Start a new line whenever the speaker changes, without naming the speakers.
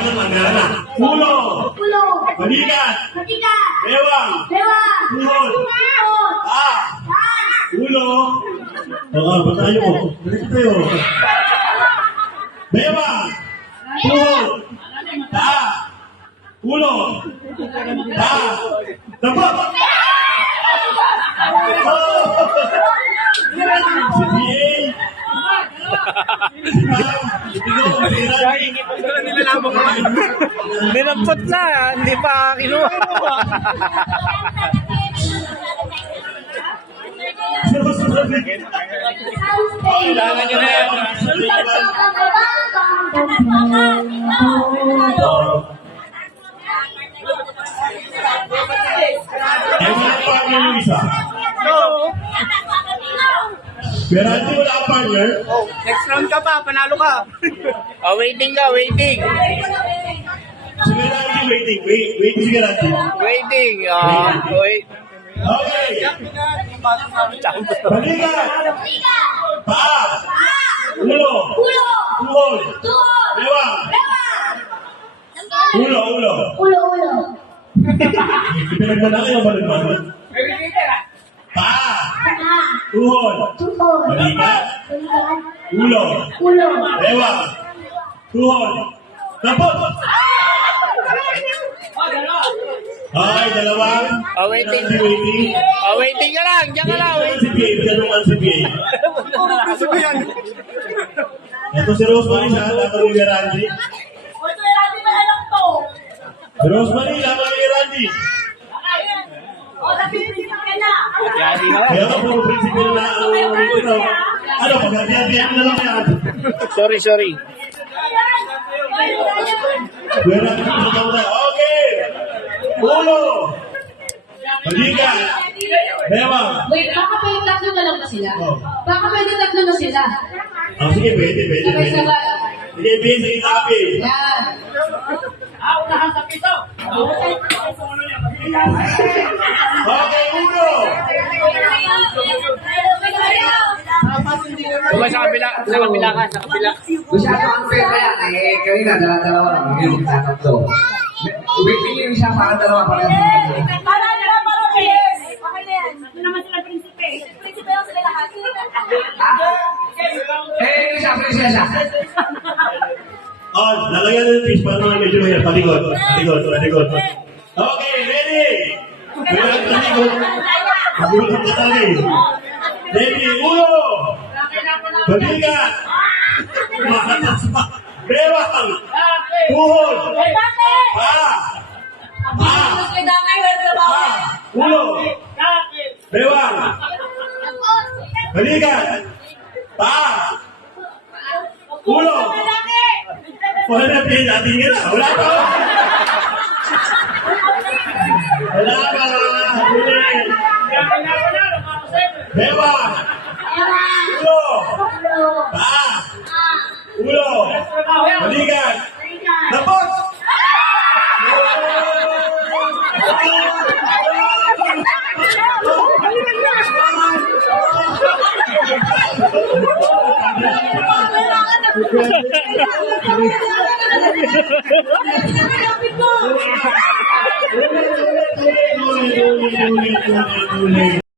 Ano magana? Ulo.
Ulo.
Balikat.
Balikat.
Bewang.
Bewang.
Tuhod.
Tuhod.
Ah.
Ah.
Ulo. Oo, ba't tayo? Balik tayo. Bewang. Tuhod. Ta. Ulo. Ta. Dapat. Oh. Si
Minampot na, hindi pa kinuha.
Kailangan nyo na yan. Yung isa. Pero hindi wala ang partner.
Next round ka pa, panalo ka. oh, waiting ka, waiting.
Si Garanti waiting. Wait, wait si Garanti.
Waiting. Ah, wait.
Okay. Balikan. Paa. Ulo.
Ulo.
Tuhod.
Tuhod.
Bewang.
Bewang.
Ulo, ulo.
Ulo, ulo.
Pinagmalaki ang balikan. Paa. Tuhod.
Tuhod.
Balikan.
Balikat.
Ulo.
Ulo.
Bewang. Tuhod. Tapos. Okay, dalawang.
Oh, waiting.
Si waiting.
Oh, waiting ka lang, diyan ka lang.
Si Pia, tanungan si Pia. Ito si Rosemary sa laban ni Randy. Rosemary, laban ni Randy. Kaya ako po, prinsipyo na ang. Ano, na lang yan.
Sorry, sorry.
Na. Okay. Ulo. Balikan. Bewang.
Wait, baka pwede tatlo na lang ba sila?
Oh.
Baka pwede tatlo na sila.
Oh, sige, pwede, pwede, pwede.
Sabay-sabay.
Sige, pwede, sige, tapi.
Yan.
Okay, ulo.
Diba sa kabila, sa kabila ka, sa kabila.
Masyado unfair kaya eh, kanina dalawa-dalawa lang, ngayon tatatlo. Waiting yung isa para dalawa para sa Eh, yung isa, prinsesa.
Oh, lalagyan natin yung para naman medyo mahirap. Palikod, palikod, palikod. Okay, Magulat ka talaga eh. Ready, ulo! Balikat! Makatas pa! Bewang! Tuhod! Pa! Pa! Pa! Ulo! Bewang! Balikat! Pa! Ulo! Wala na pin natin nga. Wala pa. Wala pa. Beba. Ulo. Pa. Ulo. Balikan. Tapos. Ulit, ulit,